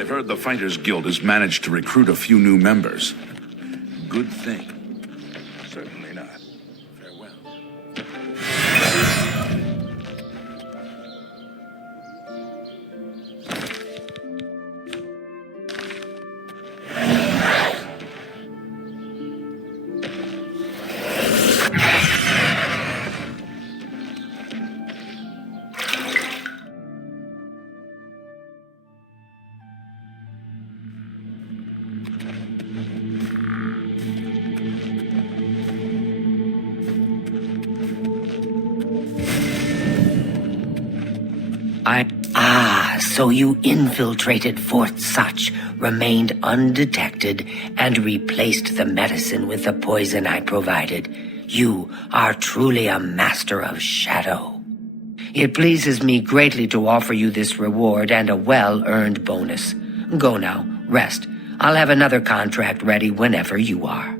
I've heard the Fighters Guild has managed to recruit a few new members. Good thing. Certainly not. Farewell. So you infiltrated Fort Such, remained undetected, and replaced the medicine with the poison I provided. You are truly a master of shadow. It pleases me greatly to offer you this reward and a well-earned bonus. Go now, rest. I'll have another contract ready whenever you are.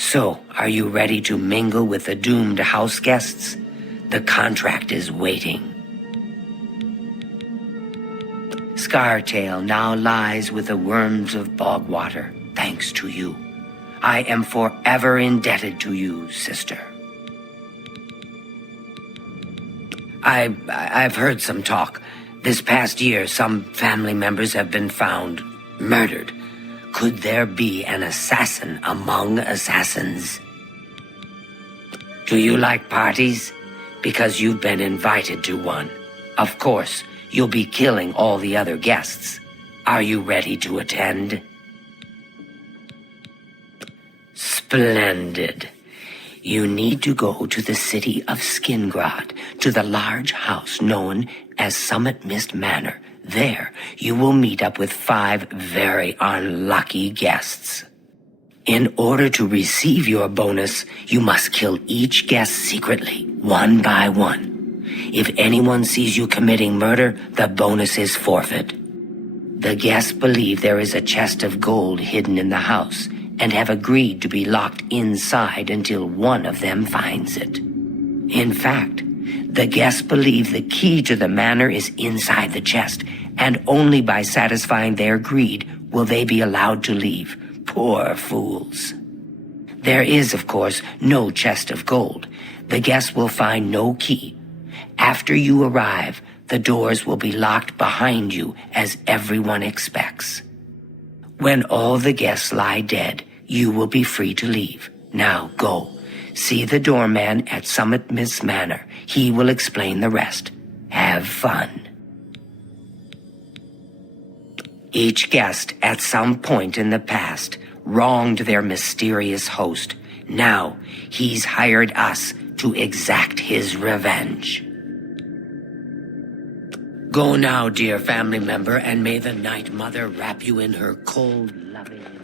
So, are you ready to mingle with the doomed house guests? The contract is waiting. Scartail now lies with the worms of Bogwater, thanks to you. I am forever indebted to you, sister. I've heard some talk. This past year, some family members have been found murdered. Could there be an assassin among assassins? Do you like parties? Because you've been invited to one. Of course, you'll be killing all the other guests. Are you ready to attend? Splendid. You need to go to the city of Skingrad, to the large house known as Summit Mist Manor. There, you will meet up with 5 very unlucky guests. In order to receive your bonus, you must kill each guest secretly, one by one. If anyone sees you committing murder, the bonus is forfeit. The guests believe there is a chest of gold hidden in the house, and have agreed to be locked inside until one of them finds it. In fact, the guests believe the key to the manor is inside the chest, and only by satisfying their greed will they be allowed to leave. Poor fools. There is, of course, no chest of gold. The guests will find no key. After you arrive, the doors will be locked behind you, as everyone expects. When all the guests lie dead, you will be free to leave. Now go. See the doorman at Summit Mist Manor. He will explain the rest. Have fun. Each guest, at some point in the past, wronged their mysterious host. Now, he's hired us to exact his revenge. Go now, dear family member, and may the Night Mother wrap you in her cold, loving embrace.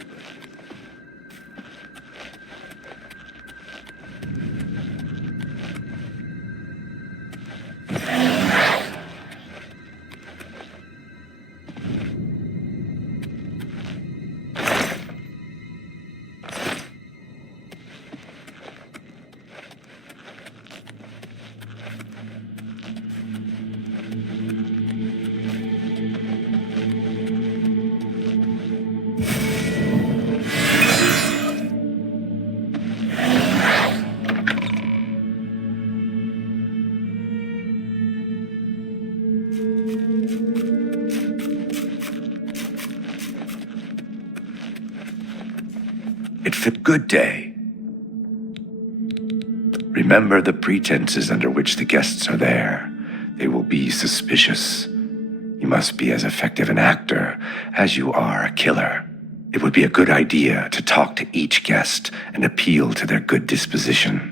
Good day. Remember the pretenses under which the guests are there. They will be suspicious. You must be as effective an actor as you are a killer. It would be a good idea to talk to each guest and appeal to their good disposition.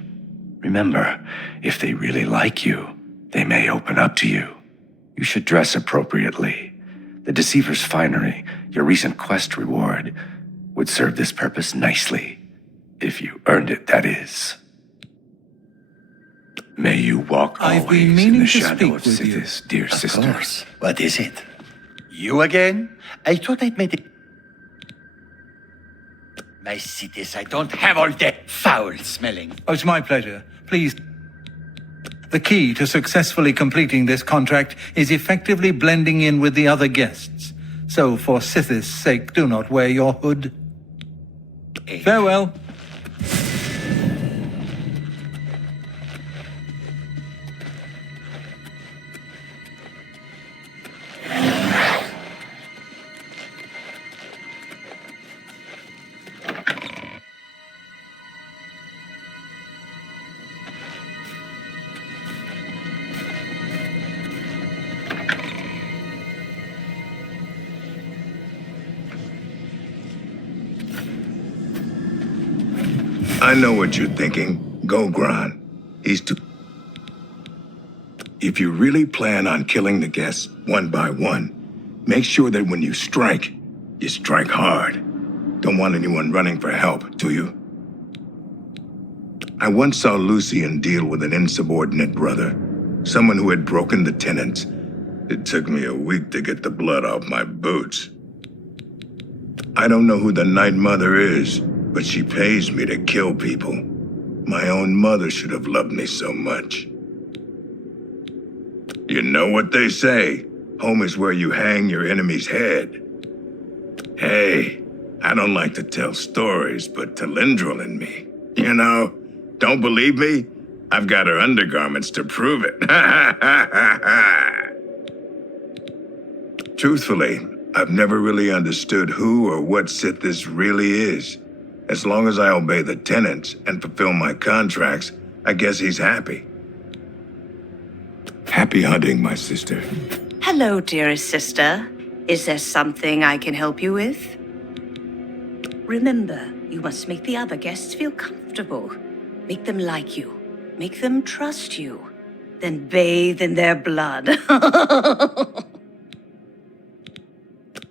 Remember, if they really like you, they may open up to you. You should dress appropriately. The Deceiver's Finery, your recent quest reward, would serve this purpose nicely. If you earned it, that is. May you walk I've always been in meaning the to shadow speak of with you. Sithis, dear Of sister. course. What is it? You again? I thought I'd made it. My cities, I don't have all that foul smelling. Oh, it's my pleasure. Please. The key to successfully completing this contract is effectively blending in with the other guests. So, for Sithis' sake, do not wear your hood. Farewell. I know what you're thinking. Go, Gron. He's too... If you really plan on killing the guests one by one, make sure that when you strike hard. Don't want anyone running for help, do you? I once saw Lucian deal with an insubordinate brother, someone who had broken the tenets. It took me a week to get the blood off my boots. I don't know who the Night Mother is, but she pays me to kill people. My own mother should have loved me so much. You know what they say, home is where you hang your enemy's head. Hey, I don't like to tell stories, but Talindril and me, you know, don't believe me? I've got her undergarments to prove it. Truthfully, I've never really understood who or what Sithis really is. As long as I obey the tenets and fulfill my contracts, I guess he's happy. Happy hunting, my sister. Hello, dearest sister. Is there something I can help you with? Remember, you must make the other guests feel comfortable. Make them like you. Make them trust you. Then bathe in their blood.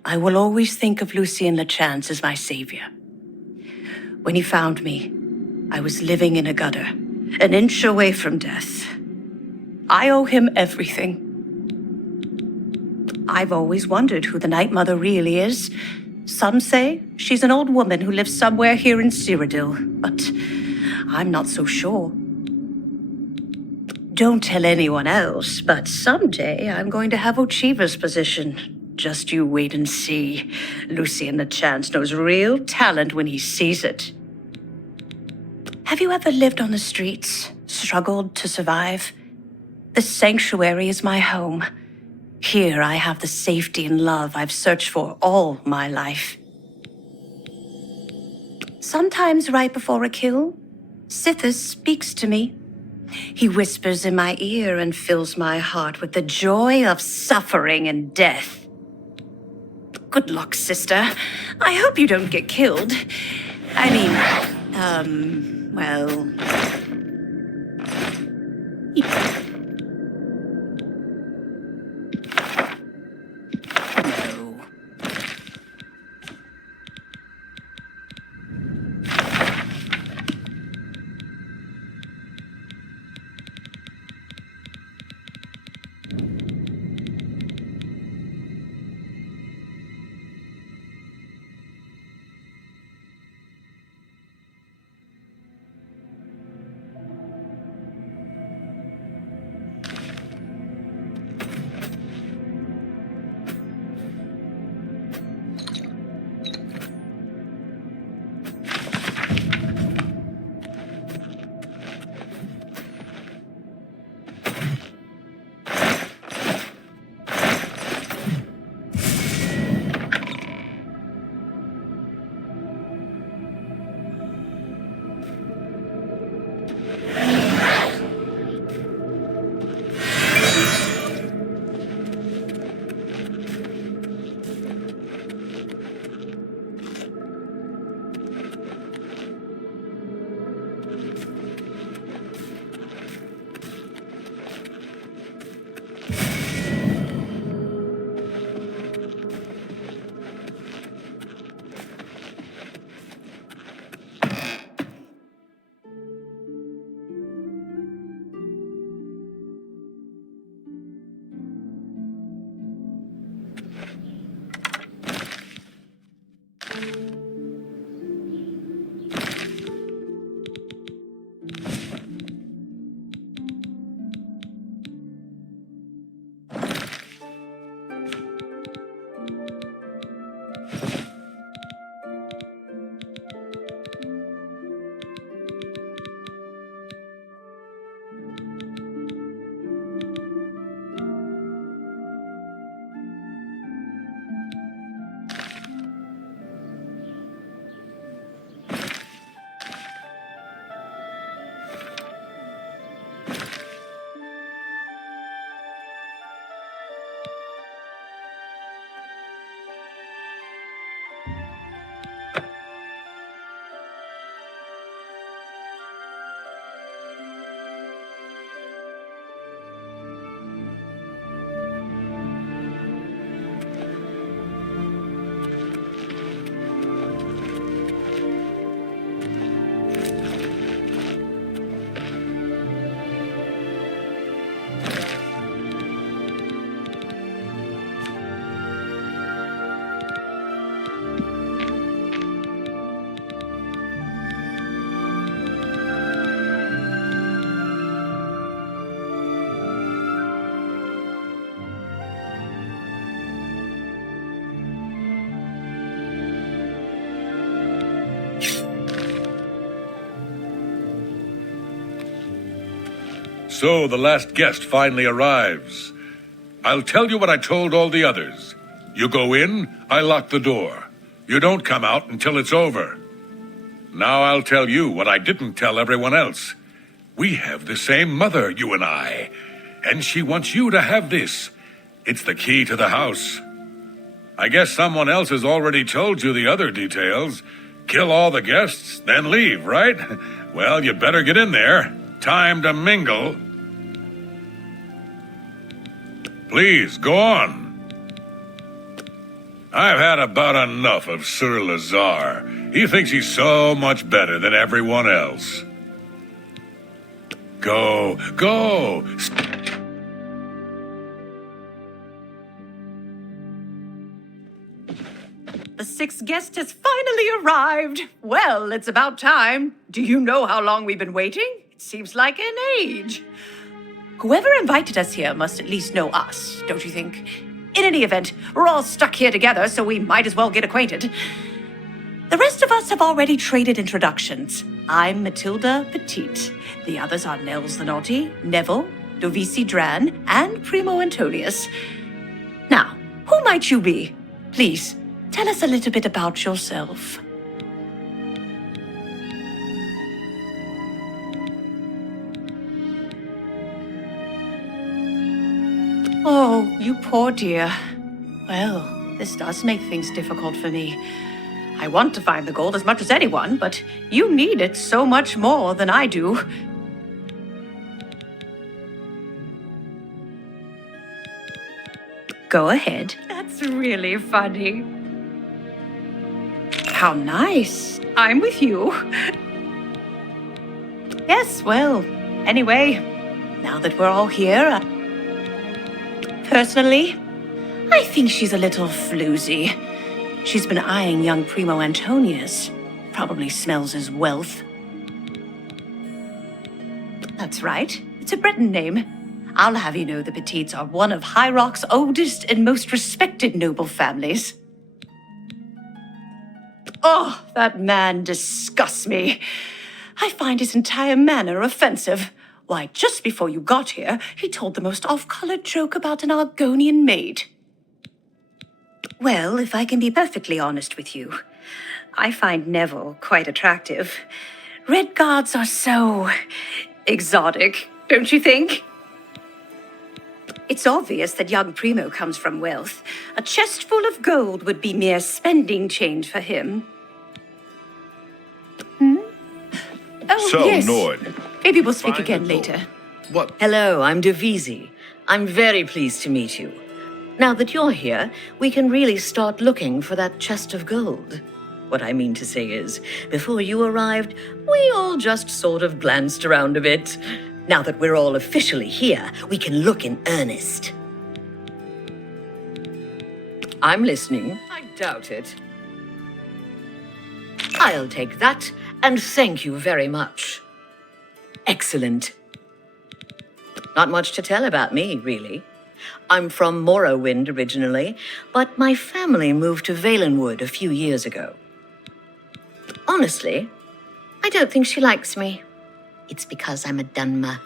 I will always think of Lucian LeChance as my savior. When he found me, I was living in a gutter, an inch away from death. I owe him everything. I've always wondered who the Night Mother really is. Some say she's an old woman who lives somewhere here in Cyrodiil, but I'm not so sure. Don't tell anyone else, but someday I'm going to have Ochiva's position. Just you wait and see. Lucian LeChance knows real talent when he sees it. Have you ever lived on the streets, struggled to survive? The sanctuary is my home. Here I have the safety and love I've searched for all my life. Sometimes right before a kill, Sithis speaks to me. He whispers in my ear and fills my heart with the joy of suffering and death. Good luck, sister. I hope you don't get killed. I mean, well... No. So the last guest finally arrives. I'll tell you what I told all the others. You go in, I lock the door. You don't come out until it's over. Now I'll tell you what I didn't tell everyone else. We have the same mother, you and I. And she wants you to have this. It's the key to the house. I guess someone else has already told you the other details. Kill all the guests, then leave, right? Well, you better get in there. Time to mingle. Please, go on. I've had about enough of Sir Lazar. He thinks he's so much better than everyone else. Go, go! The sixth guest has finally arrived. Well, it's about time. Do you know how long we've been waiting? It seems like an age. Whoever invited us here must at least know us, don't you think? In any event, we're all stuck here together, so we might as well get acquainted. The rest of us have already traded introductions. I'm Matilda Petite. The others are Nels the Naughty, Neville, Dovisi Dran, and Primo Antonius. Now, who might you be? Please, tell us a little bit about yourself. Oh, you poor dear. Well, this does make things difficult for me. I want to find the gold as much as anyone, but you need it so much more than I do. Go ahead. That's really funny. How nice. I'm with you. Yes, well, anyway, now that we're all here, personally, I think she's a little floozy. She's been eyeing young Primo Antonius. Probably smells his wealth. That's right. It's a Breton name. I'll have you know the Petites are one of High Rock's oldest and most respected noble families. Oh, that man disgusts me. I find his entire manner offensive. Why, just before you got here, he told the most off-colored joke about an Argonian maid. Well, if I can be perfectly honest with you, I find Neville quite attractive. Red guards are so exotic, don't you think? It's obvious that young Primo comes from wealth. A chest full of gold would be mere spending change for him. Oh, So, yes. Nord. Maybe we'll speak Find again the gold. later. What? Hello, I'm Dovisi. I'm very pleased to meet you. Now that you're here, we can really start looking for that chest of gold. What I mean to say is, before you arrived, we all just sort of glanced around a bit. Now that we're all officially here, we can look in earnest. I'm listening. I doubt it. I'll take that, and thank you very much. Excellent. Not much to tell about me, really. I'm from Morrowind originally, but my family moved to Valenwood a few years ago. Honestly, I don't think she likes me. It's because I'm a Dunmer.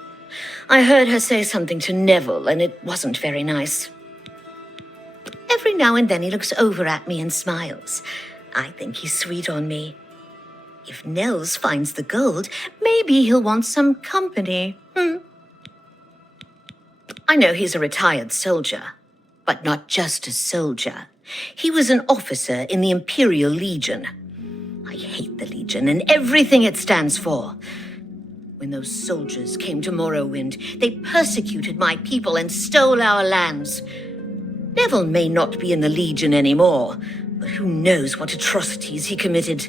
I heard her say something to Neville, and it wasn't very nice. Every now and then he looks over at me and smiles. I think he's sweet on me. If Nels finds the gold, maybe he'll want some company. I know he's a retired soldier, but not just a soldier. He was an officer in the Imperial Legion. I hate the Legion and everything it stands for. When those soldiers came to Morrowind, they persecuted my people and stole our lands. Neville may not be in the Legion anymore, but who knows what atrocities he committed.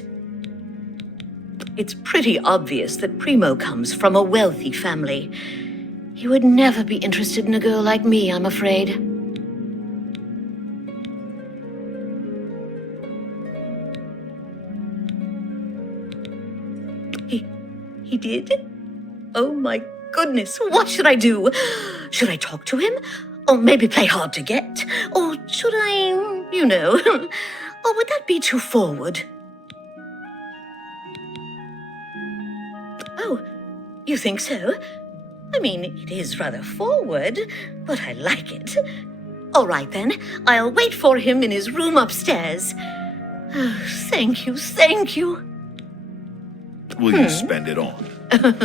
It's pretty obvious that Primo comes from a wealthy family. He would never be interested in a girl like me, I'm afraid. He did? Oh my goodness, what should I do? Should I talk to him? Or maybe play hard to get? Or should I, or would that be too forward? Oh, you think so? I mean, it is rather forward, but I like it. All right, then. I'll wait for him in his room upstairs. Oh, thank you, thank you. Will you spend it on?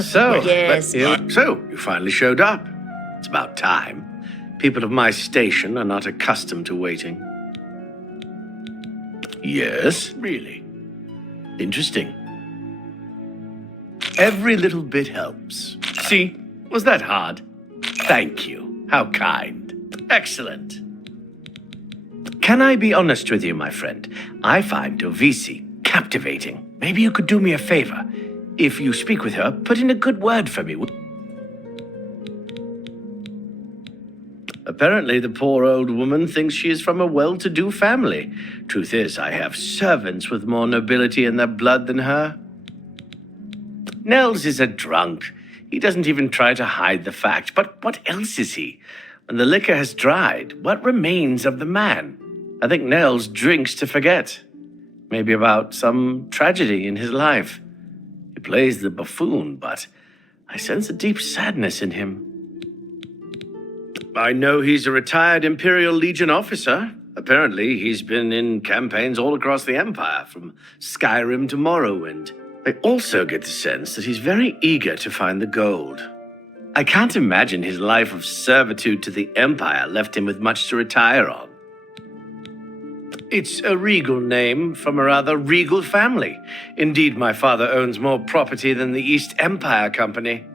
So, Yes. so you finally showed up. It's about time. People of my station are not accustomed to waiting. Yes, really. Interesting. Every little bit helps. See, was that hard? Thank you. How kind. Excellent. Can I be honest with you, my friend? I find Dovisi captivating. Maybe you could do me a favor. If you speak with her, put in a good word for me. Apparently, the poor old woman thinks she is from a well-to-do family. Truth is, I have servants with more nobility in their blood than her. Nels is a drunk. He doesn't even try to hide the fact. But what else is he? When the liquor has dried, what remains of the man? I think Nels drinks to forget. Maybe about some tragedy in his life. He plays the buffoon, but I sense a deep sadness in him. I know he's a retired Imperial Legion officer. Apparently, he's been in campaigns all across the Empire, from Skyrim to Morrowind. I also get the sense that he's very eager to find the gold. I can't imagine his life of servitude to the Empire left him with much to retire on. It's a regal name from a rather regal family. Indeed, my father owns more property than the East Empire Company.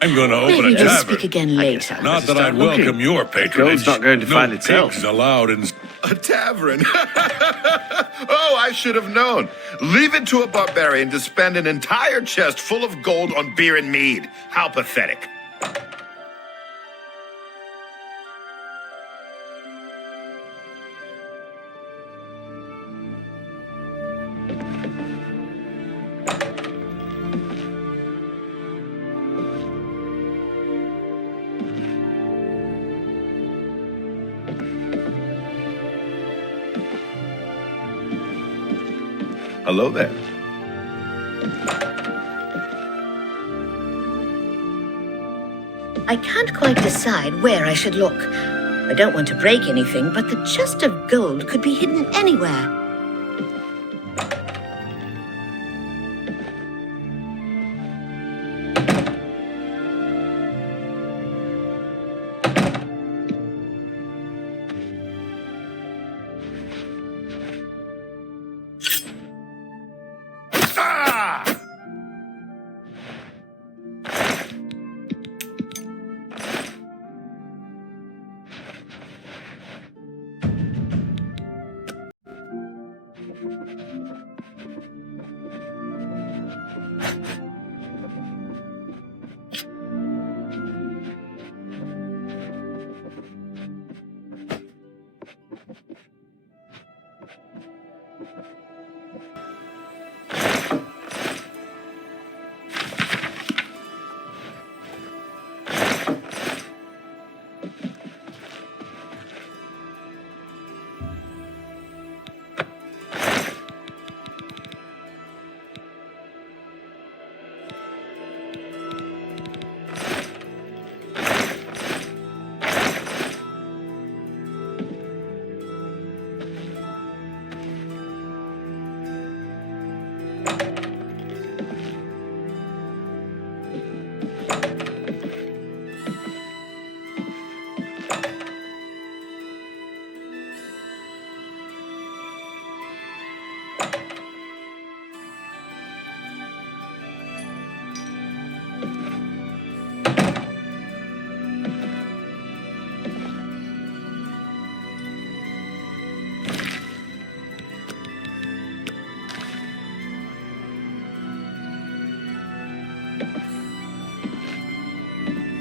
I'm going to open Maybe a we'll tavern. speak again later. Not that I'd welcome your patronage. Gold's not going to no find itself. pigs allowed in... A tavern? Oh, I should have known. Leave it to a barbarian to spend an entire chest full of gold on beer and mead. How pathetic. Hello there. I can't quite decide where I should look. I don't want to break anything, but the chest of gold could be hidden anywhere.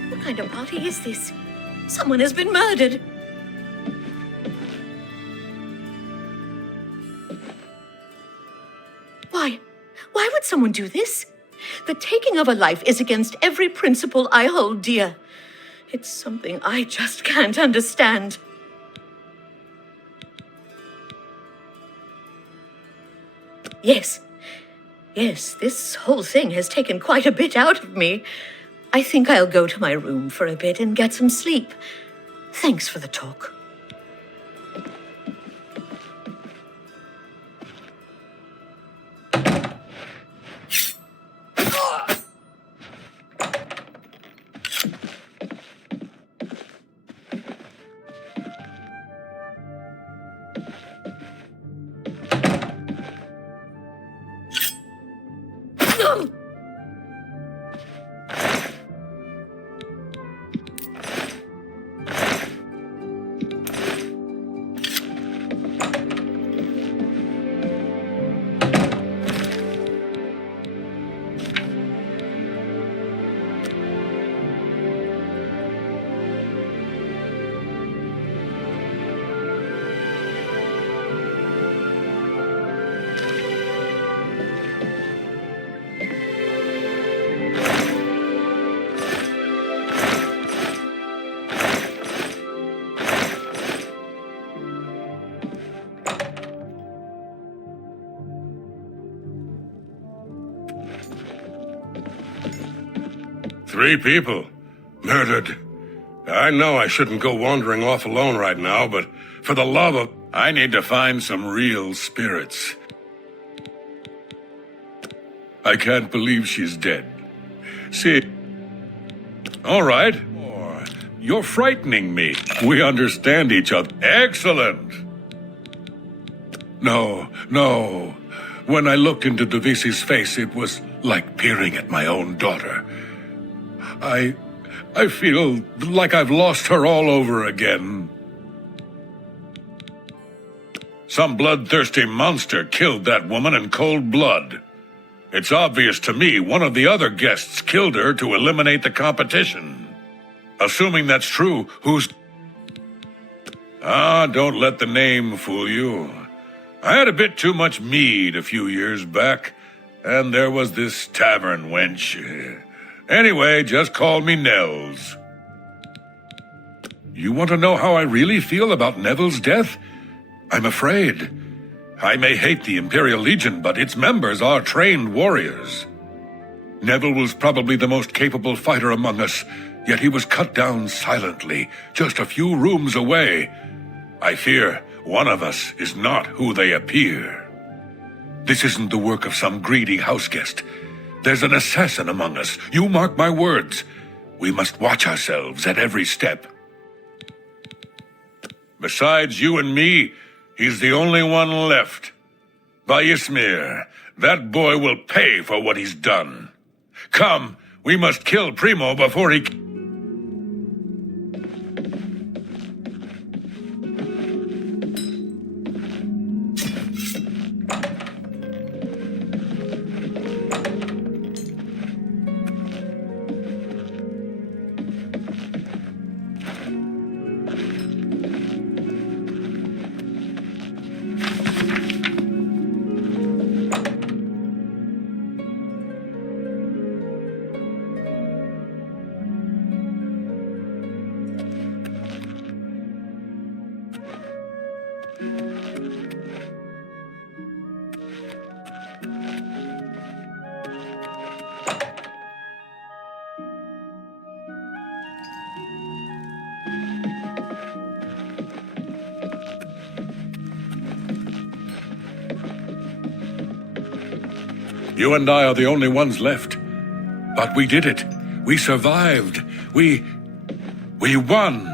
What kind of party is this? Someone has been murdered. Why? Why would someone do this? The taking of a life is against every principle I hold dear. It's something I just can't understand. Yes, this whole thing has taken quite a bit out of me. I think I'll go to my room for a bit and get some sleep. Thanks for the talk. Three people murdered. I know I shouldn't go wandering off alone right now, but for the love of... I need to find some real spirits. I can't believe she's dead. See... All right. You're frightening me. We understand each other. Excellent. No. When I looked into Devisi's face, it was like peering at my own daughter. I feel like I've lost her all over again. Some bloodthirsty monster killed that woman in cold blood. It's obvious to me one of the other guests killed her to eliminate the competition. Assuming that's true, who's... don't let the name fool you. I had a bit too much mead a few years back, and there was this tavern wench. Anyway, just call me Nels. You want to know how I really feel about Neville's death? I'm afraid. I may hate the Imperial Legion, but its members are trained warriors. Neville was probably the most capable fighter among us, yet he was cut down silently, just a few rooms away. I fear one of us is not who they appear. This isn't the work of some greedy houseguest. There's an assassin among us. You mark my words. We must watch ourselves at every step. Besides you and me, he's the only one left. By Ysmir, that boy will pay for what he's done. Come, we must kill Primo before he... You and I are the only ones left. But we did it. We survived. We won.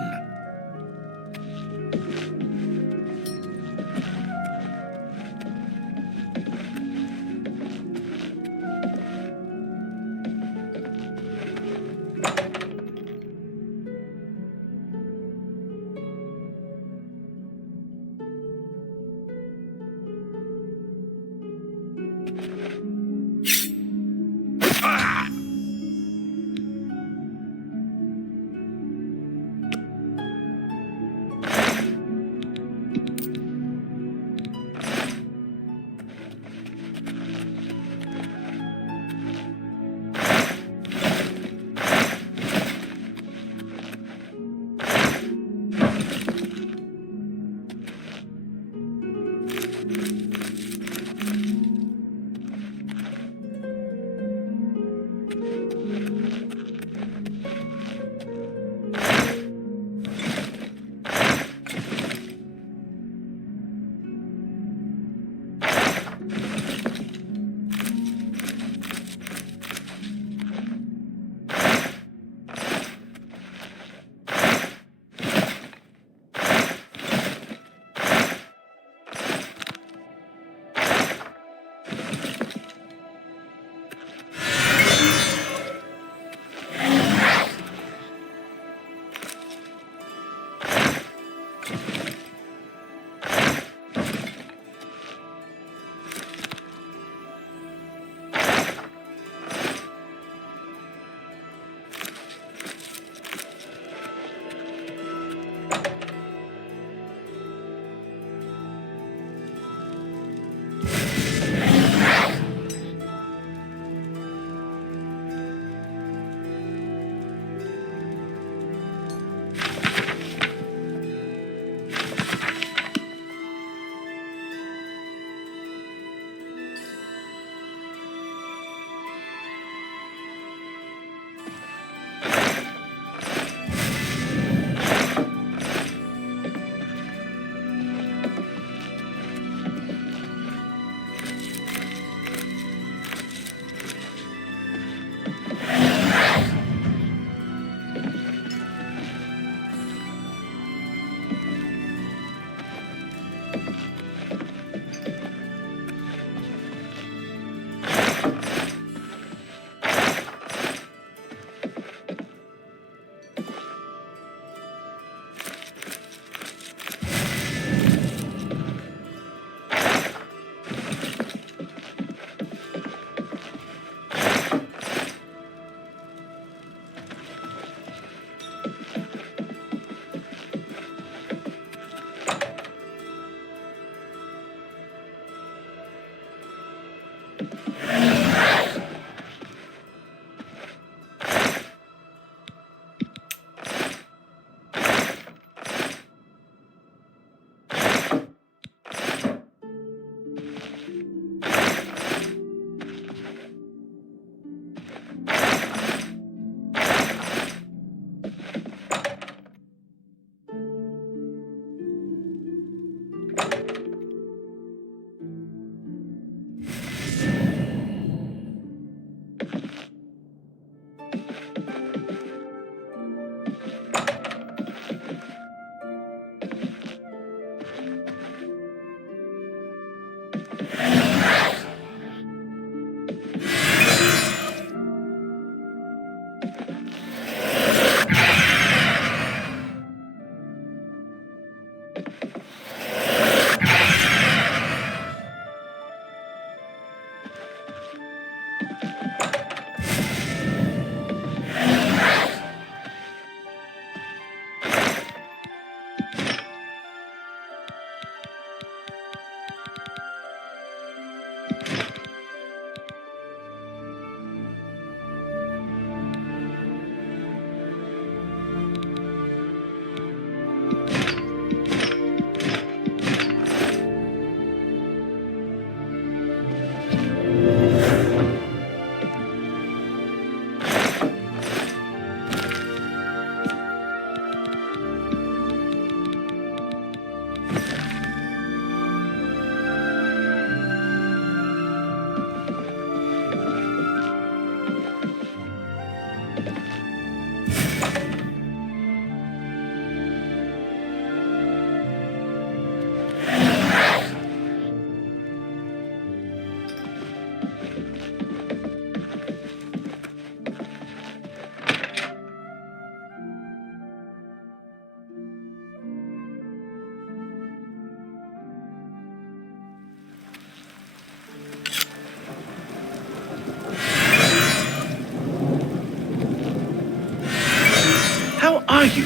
How are you?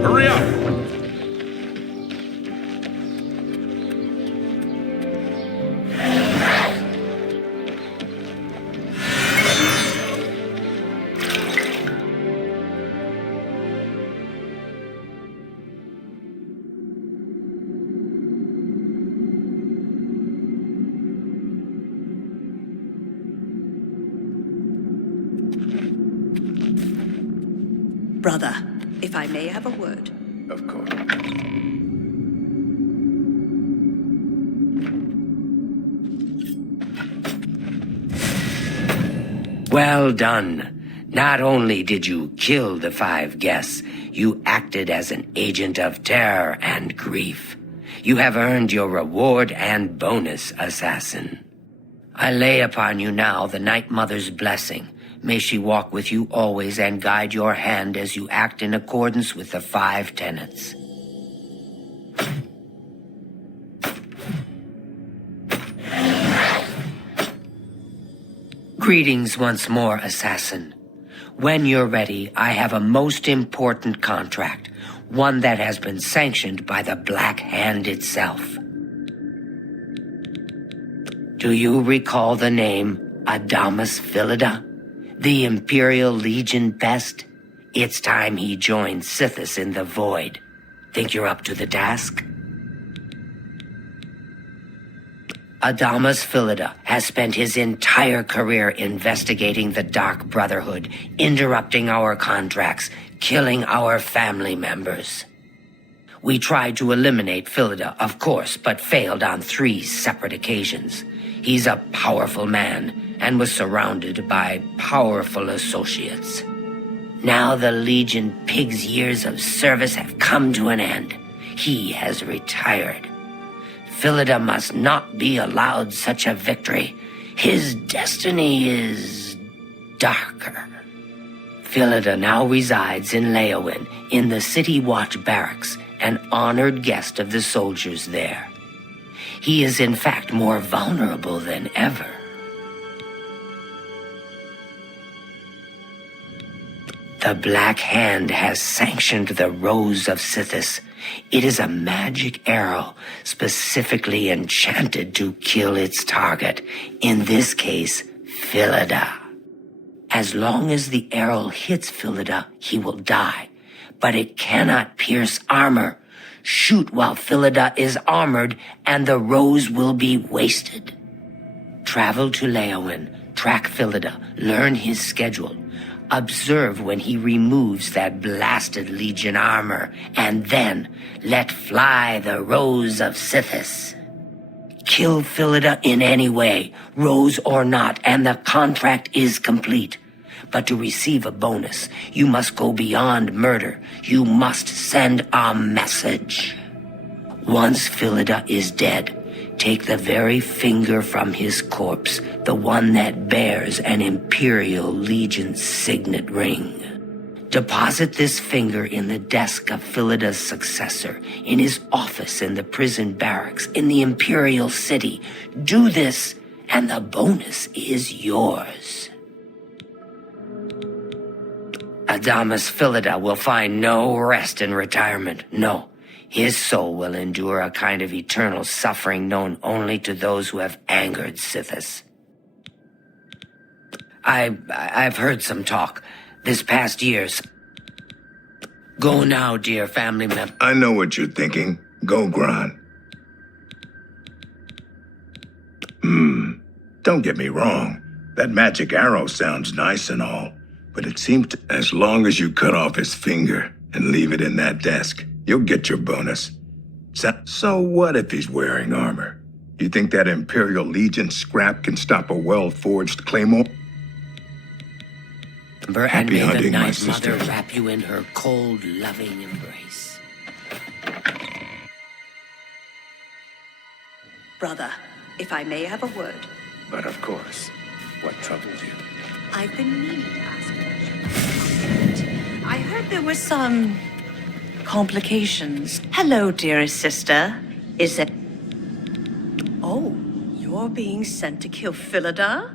Hurry up! Brother, if I may have a word. Of course. Well done. Not only did you kill the 5 guests, you acted as an agent of terror and grief. You have earned your reward and bonus, assassin. I lay upon you now the Night Mother's blessing. May she walk with you always and guide your hand as you act in accordance with the 5 tenets. Greetings once more, assassin. When you're ready, I have a most important contract, one that has been sanctioned by the Black Hand itself. Do you recall the name Adamus Philida? The Imperial Legion best? It's time he joined Sithis in the Void. Think you're up to the task? Adamus Philida has spent his entire career investigating the Dark Brotherhood, interrupting our contracts, killing our family members. We tried to eliminate Philida, of course, but failed on 3 separate occasions. He's a powerful man and was surrounded by powerful associates. Now the Legion Pig's years of service have come to an end. He has retired. Philida must not be allowed such a victory. His destiny is darker. Philida now resides in Leowin, in the City Watch Barracks, an honored guest of the soldiers there. He is in fact more vulnerable than ever. The Black Hand has sanctioned the Rose of Sithis. It is a magic arrow specifically enchanted to kill its target, in this case, Philida. As long as the arrow hits Philida, he will die, but it cannot pierce armor. Shoot while Philida is armored, and the rose will be wasted. Travel to Leowin, track Philida, learn his schedule. Observe when he removes that blasted Legion armor, and then let fly the Rose of Sithis. Kill Philida in any way, rose or not, and the contract is complete. But to receive a bonus, you must go beyond murder. You must send a message. Once Philida is dead, take the very finger from his corpse, the one that bears an Imperial Legion signet ring. Deposit this finger in the desk of Philida's successor, in his office in the prison barracks, in the Imperial City. Do this, and the bonus is yours. Adamus Philida will find no rest in retirement. No, his soul will endure a kind of eternal suffering known only to those who have angered Sithis. I've heard some talk this past years. Go now, dear family member. I know what you're thinking. Go, Gron. Don't get me wrong. That magic arrow sounds nice and all, but it seems as long as you cut off his finger and leave it in that desk, you'll get your bonus. So what if he's wearing armor? You think that Imperial Legion scrap can stop a well-forged claymore? And may the hunting, my Night Mother sister. wrap you in her cold, loving embrace. Brother, if I may have a word. But of course, what troubles you? I've been meaning to ask a question. I heard there were some complications. Hello, dearest sister. Is it... Oh, you're being sent to kill Philida?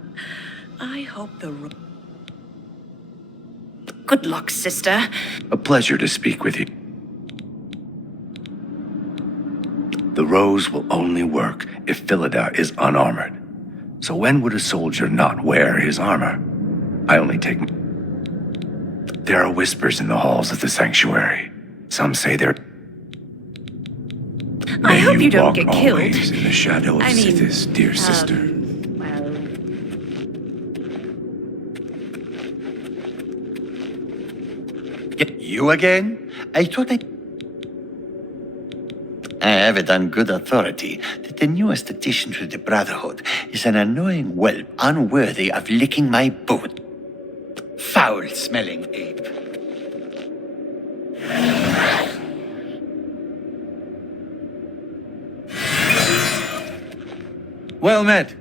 I hope the... Good luck, sister. A pleasure to speak with you. The rose will only work if Philida is unarmored. So when would a soldier not wear his armor? I only take... There are whispers in the halls of the sanctuary. Some say they're... I hope you don't walk get killed. always in the shadow of I mean, Sithis, dear sister. Well... You again? I thought I have it on good authority that the newest addition to the Brotherhood is an annoying whelp unworthy of licking my boot. Foul-smelling ape. Well met.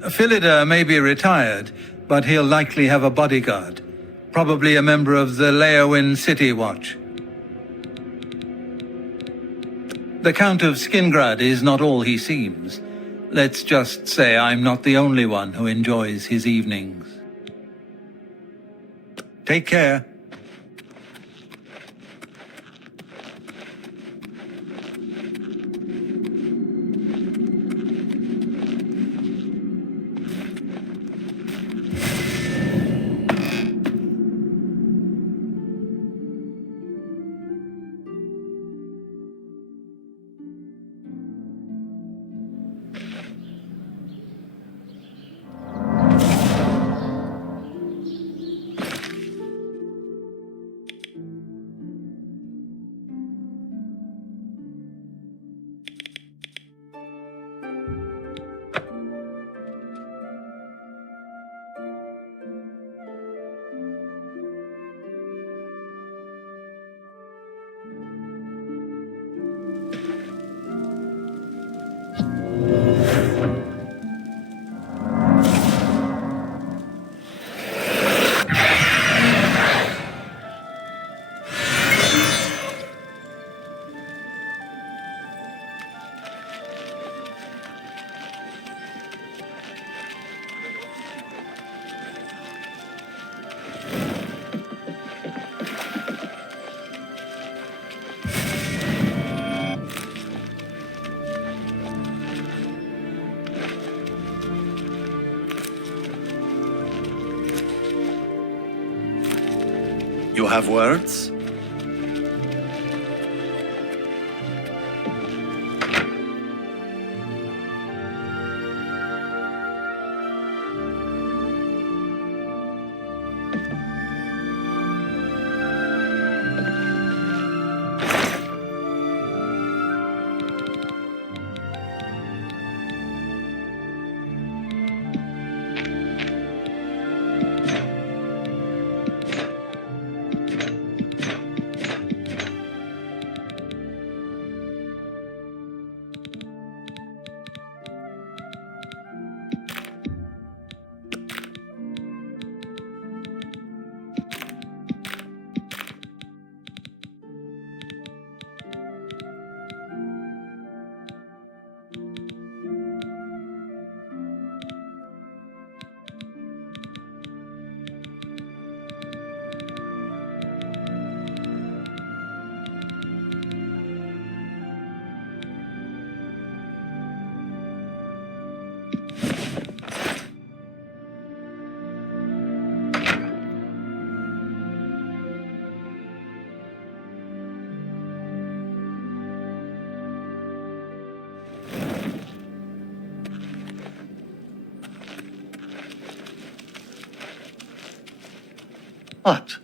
Philida may be retired, but he'll likely have a bodyguard. Probably a member of the Leowin City Watch. The Count of Skingrad is not all he seems. Let's just say I'm not the only one who enjoys his evenings. Take care. You have words? What?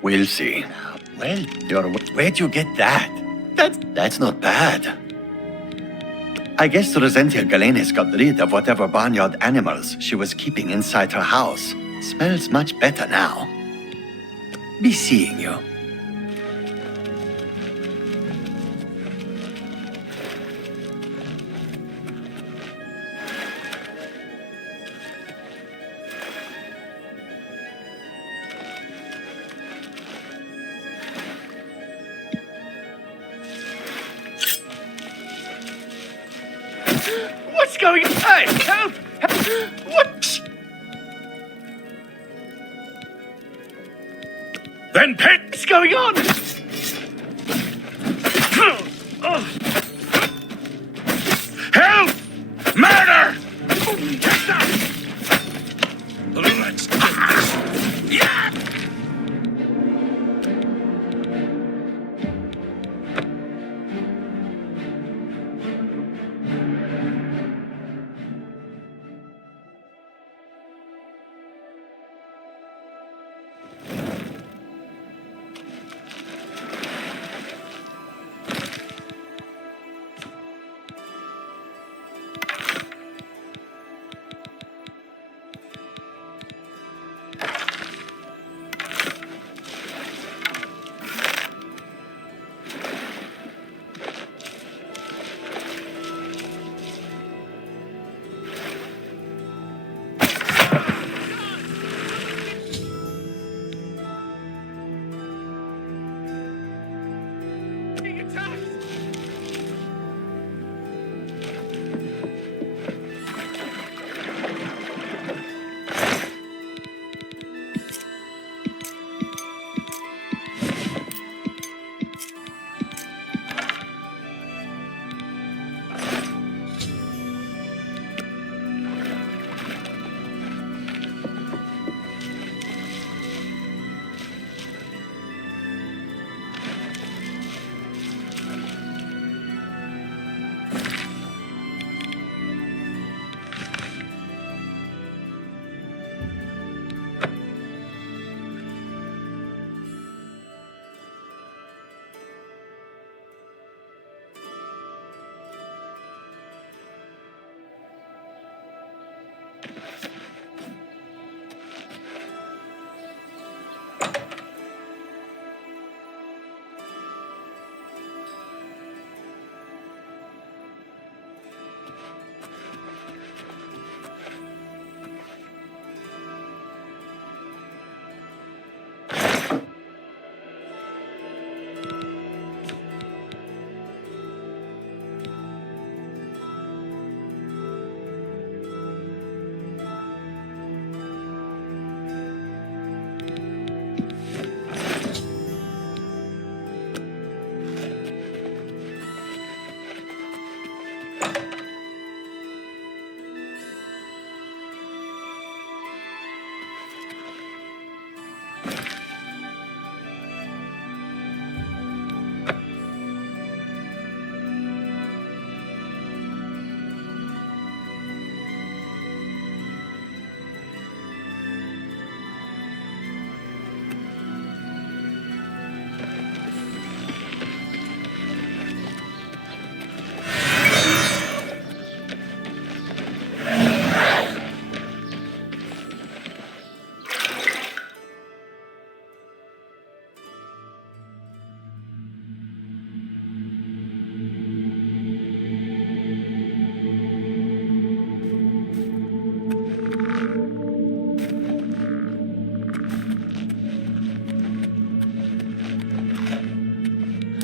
We'll see. Well, where'd you get that? That's not bad. I guess Rosentia Galenis got rid of whatever barnyard animals she was keeping inside her house. Smells much better now. Be seeing you. What's going on? Hey, help! What? Then pick! What's going on? Help! Murder! Let's do this. Yeah!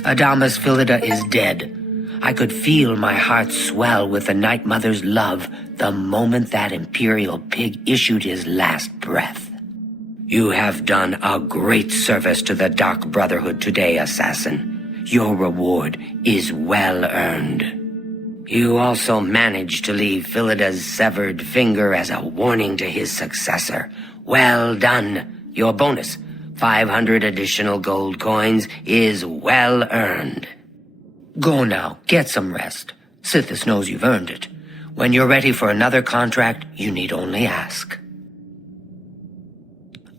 Adamas Philida is dead. I could feel my heart swell with the Night Mother's love the moment that Imperial pig issued his last breath. You have done a great service to the Dark Brotherhood today, Assassin. Your reward is well earned. You also managed to leave Philida's severed finger as a warning to his successor. Well done. Your bonus, 500 additional gold coins, is well earned. Go now, get some rest. Sithis knows you've earned it. When you're ready for another contract, you need only ask.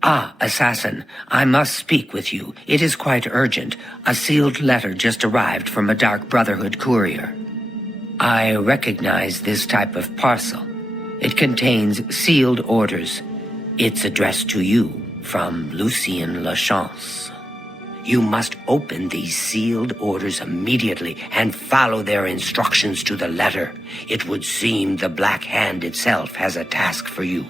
Ah, Assassin, I must speak with you. It is quite urgent. A sealed letter just arrived from a Dark Brotherhood courier. I recognize this type of parcel. It contains sealed orders. It's addressed to you from Lucien Lachance. You must open these sealed orders immediately and follow their instructions to the letter. It would seem the Black Hand itself has a task for you.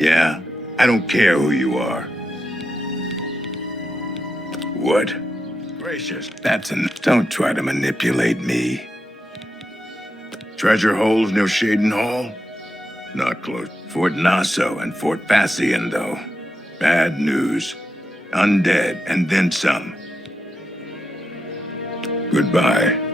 Yeah, I don't care who you are. What? Gracious, that's Don't try to manipulate me. Treasure holes near Shaden Hall? Not close. Fort Nassau and Fort Fassian, though. Bad news. Undead, and then some. Goodbye.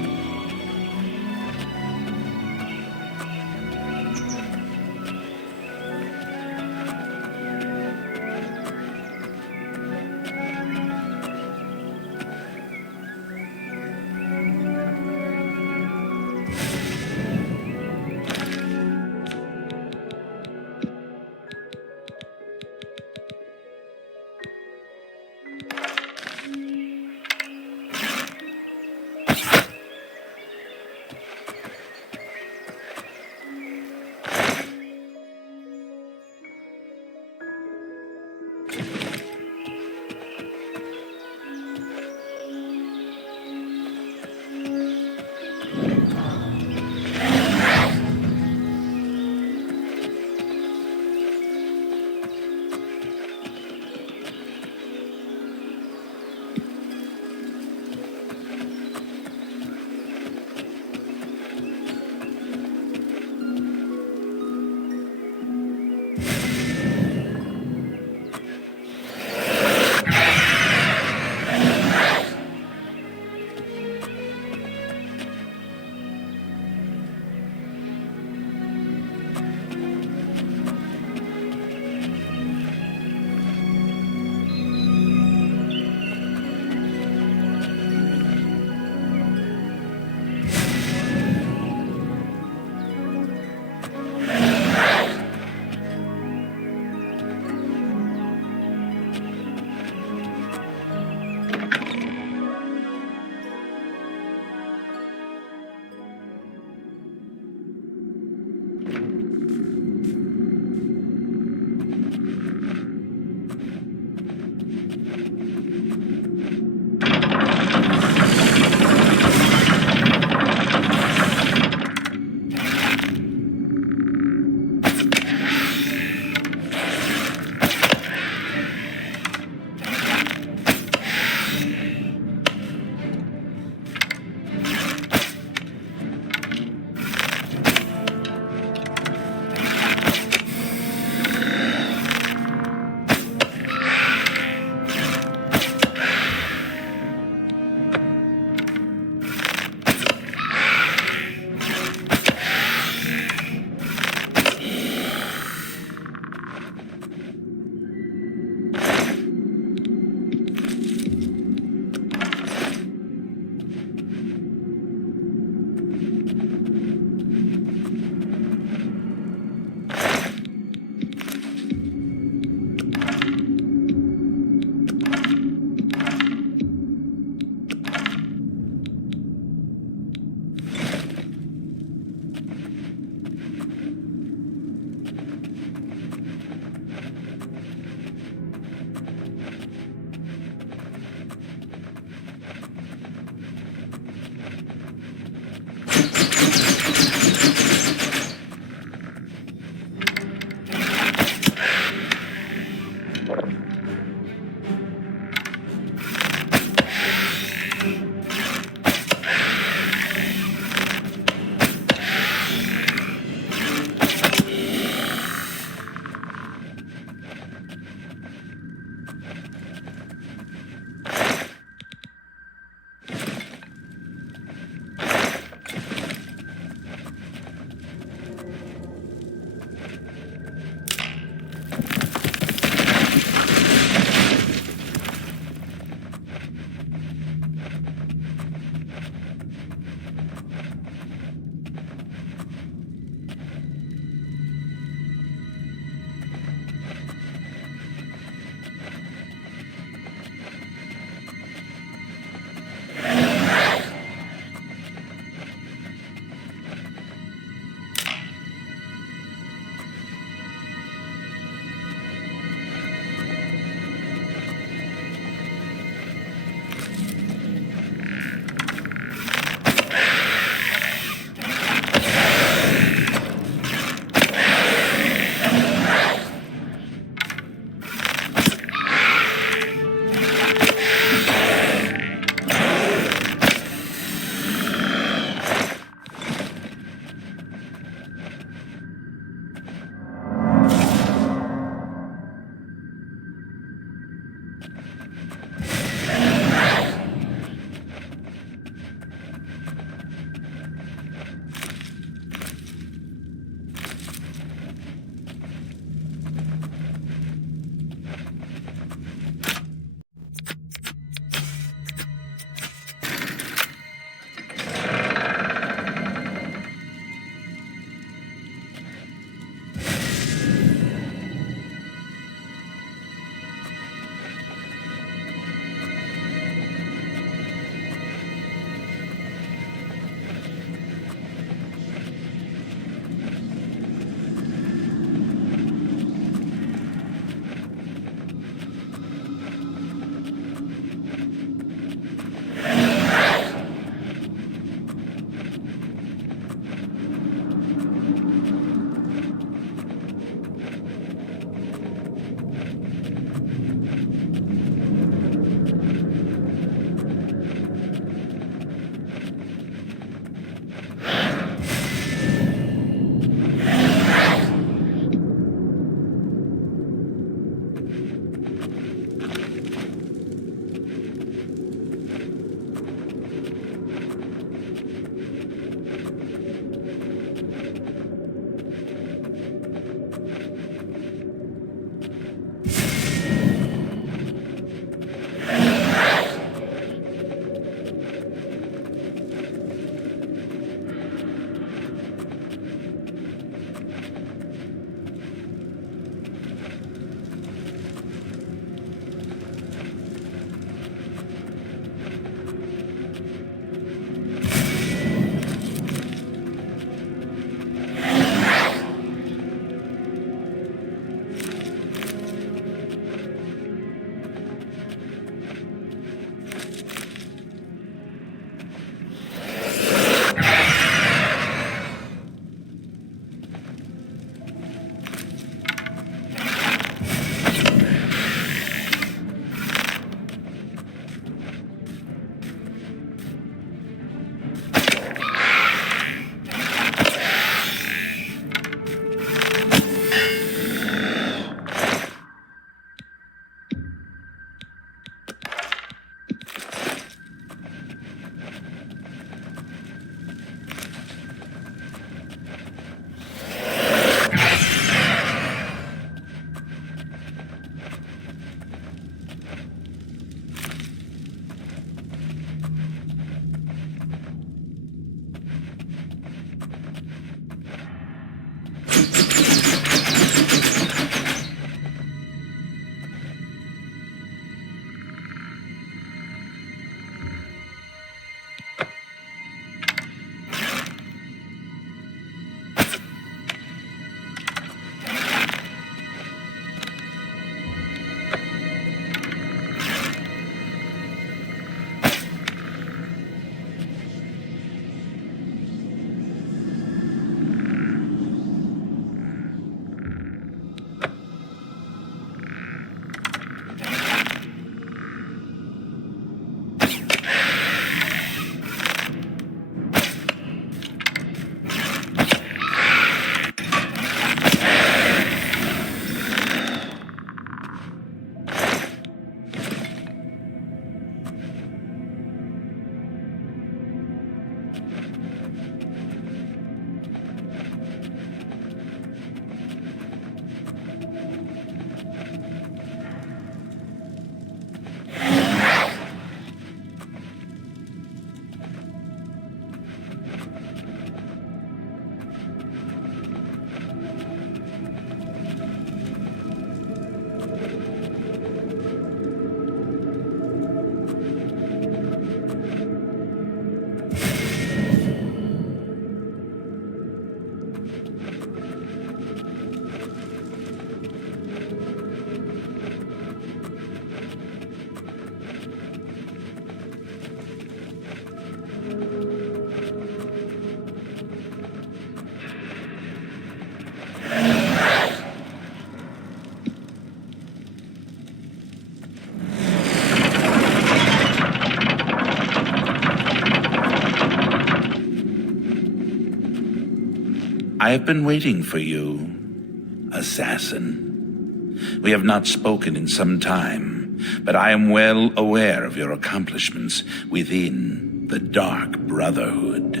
I have been waiting for you, assassin. We have not spoken in some time, but I am well aware of your accomplishments within the Dark Brotherhood.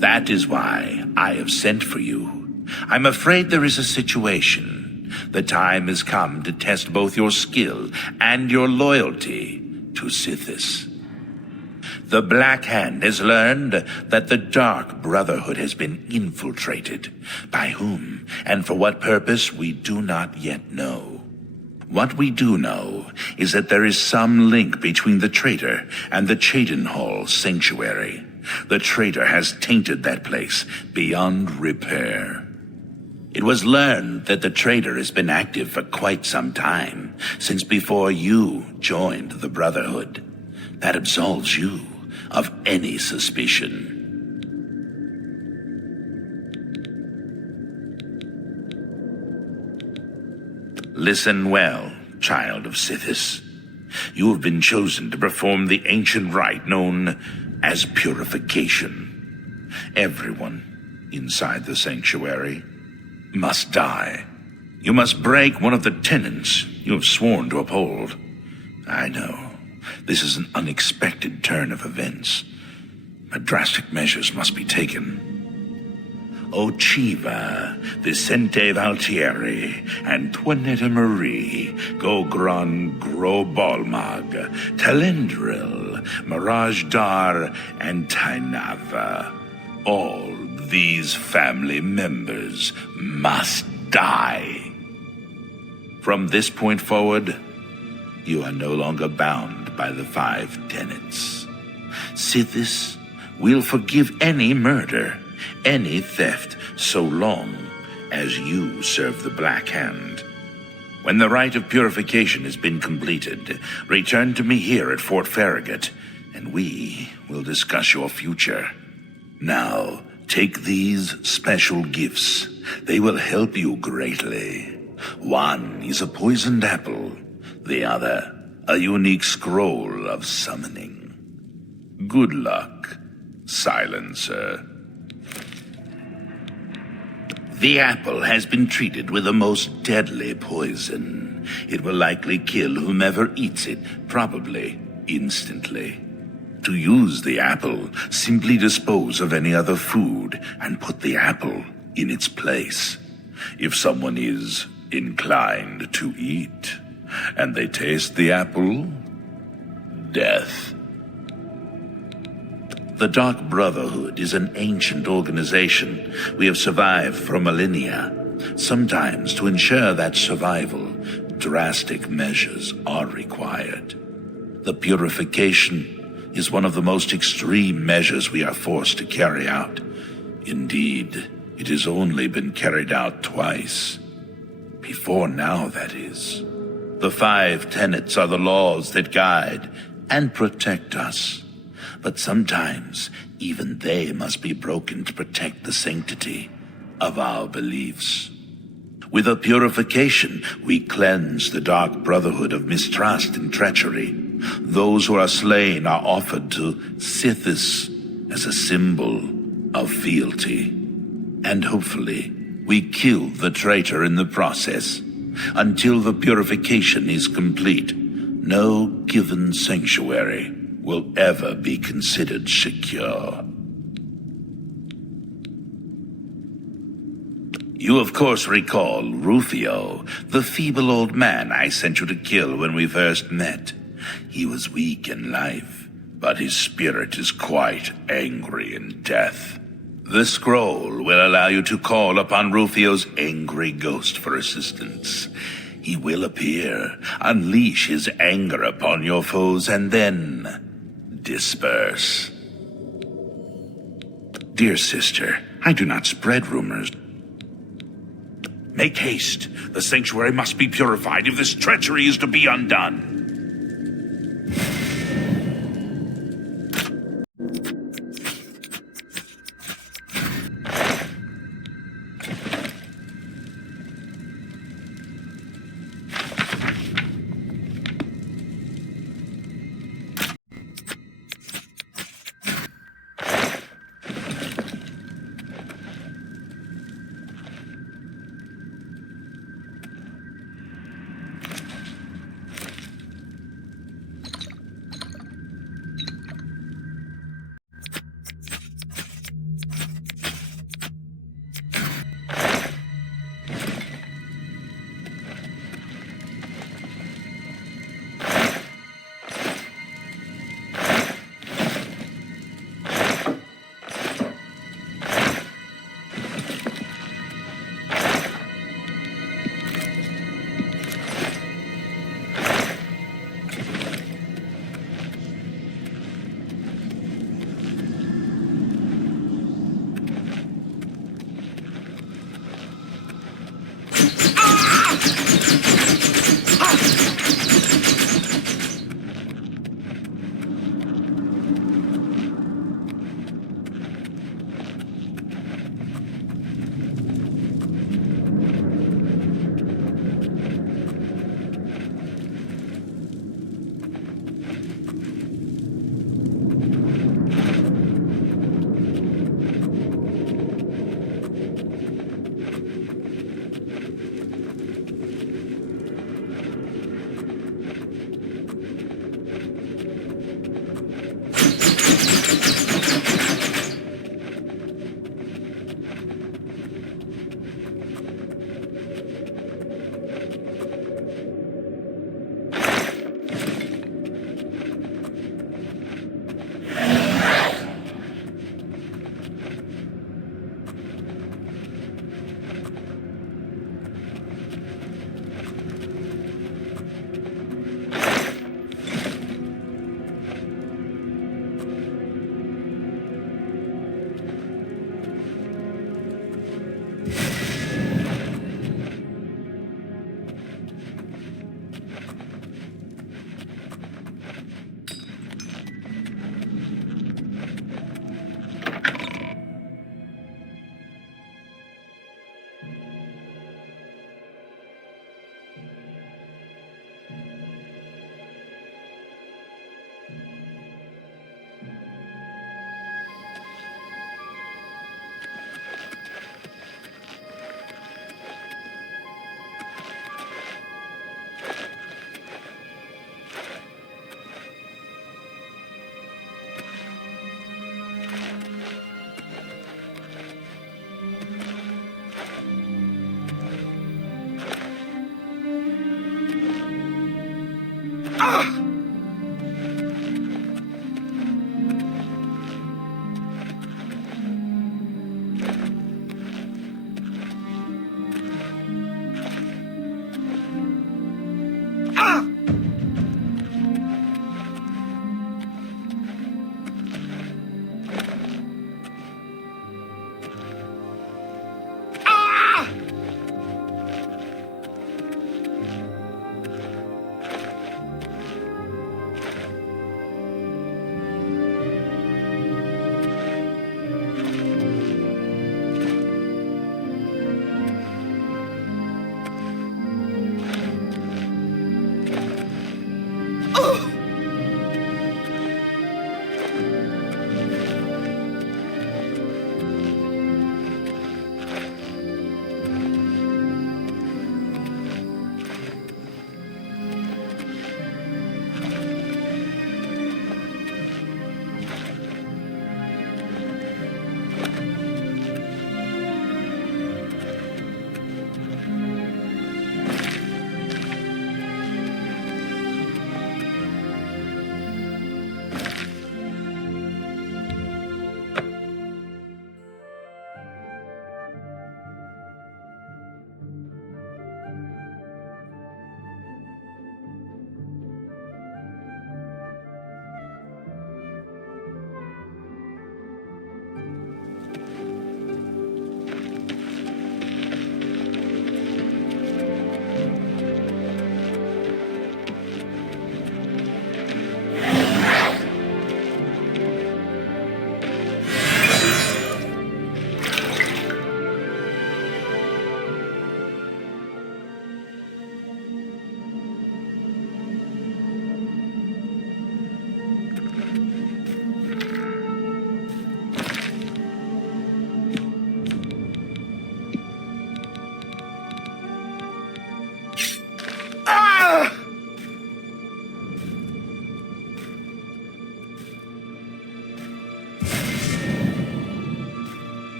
That is why I have sent for you. I'm afraid there is a situation. The time has come to test both your skill and your loyalty to Sithis. The Black Hand has learned that the Dark Brotherhood has been infiltrated. By whom and for what purpose, we do not yet know. What we do know is that there is some link between the traitor and the Cheydinhal Sanctuary. The traitor has tainted that place beyond repair. It was learned that the traitor has been active for quite some time, since before you joined the Brotherhood. That absolves you of any suspicion. Listen well, child of Sithis. You have been chosen to perform the ancient rite known as Purification. Everyone inside the sanctuary must die. You must break one of the tenets you have sworn to uphold. I know, this is an unexpected turn of events, but drastic measures must be taken. Ochiva, Vicente Valtieri, Antoinette Marie, Gogron Grobalmag, Talendril, Mirage Dar, and Tainava. All these family members must die. From this point forward, you are no longer bound by the 5 tenets. Sithis will forgive any murder, any theft, so long as you serve the Black Hand. When the rite of purification has been completed, return to me here at Fort Farragut, and we will discuss your future. Now, take these special gifts. They will help you greatly. One is a poisoned apple, the other, a unique scroll of summoning. Good luck, Silencer. The apple has been treated with the most deadly poison. It will likely kill whomever eats it, probably instantly. To use the apple, simply dispose of any other food and put the apple in its place. If someone is inclined to eat, and they taste the apple, death. The Dark Brotherhood is an ancient organization. We have survived for millennia. Sometimes, to ensure that survival, drastic measures are required. The Purification is one of the most extreme measures we are forced to carry out. Indeed, it has only been carried out twice. Before now, that is. The 5 tenets are the laws that guide and protect us. But sometimes, even they must be broken to protect the sanctity of our beliefs. With a purification, we cleanse the Dark Brotherhood of mistrust and treachery. Those who are slain are offered to Sithis as a symbol of fealty. And hopefully, we kill the traitor in the process. Until the purification is complete, no given sanctuary will ever be considered secure. You of course recall Rufio, the feeble old man I sent you to kill when we first met. He was weak in life, but his spirit is quite angry in death. The scroll will allow you to call upon Rufio's angry ghost for assistance. He will appear, unleash his anger upon your foes, and then disperse. Dear sister, I do not spread rumors. Make haste. The sanctuary must be purified if this treachery is to be undone.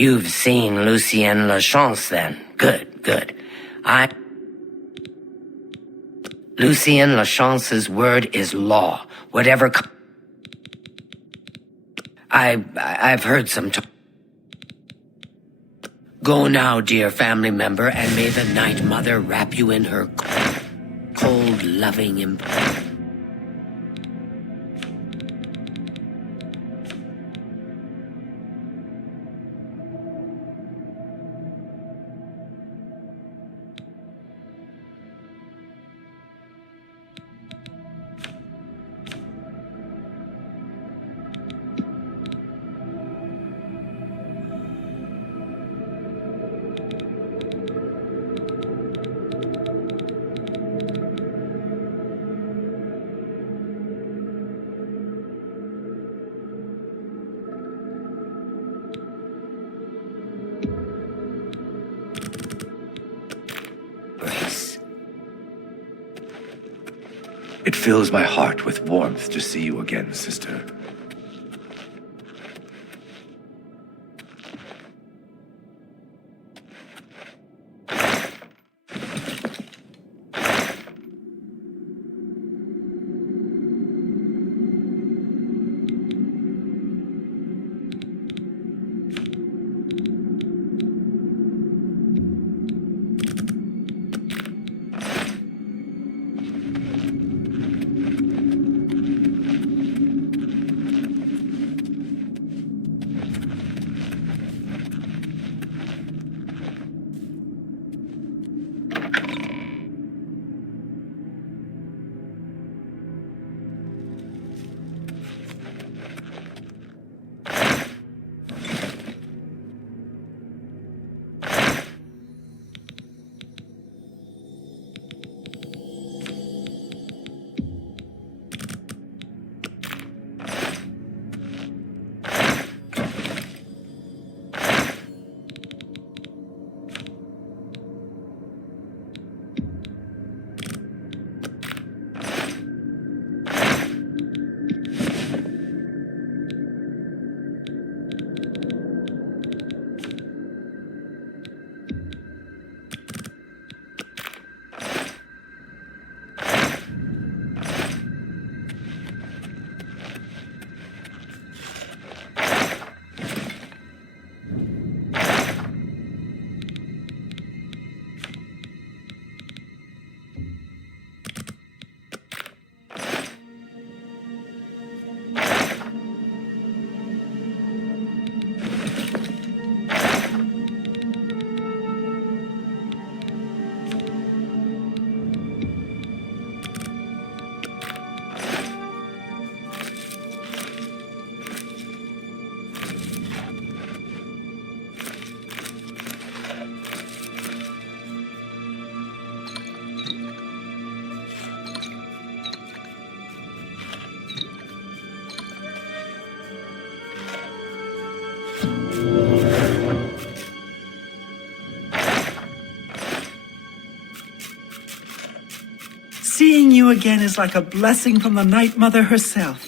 You've seen Lucien Lachance, then. Good, good. Lucien Lachance's word is law. Whatever... I've heard some talk. Go now, dear family member, and may the Night Mother wrap you in her cold, loving embrace. It fills my heart with warmth to see you again, sister. Seeing you again is like a blessing from the Night Mother herself.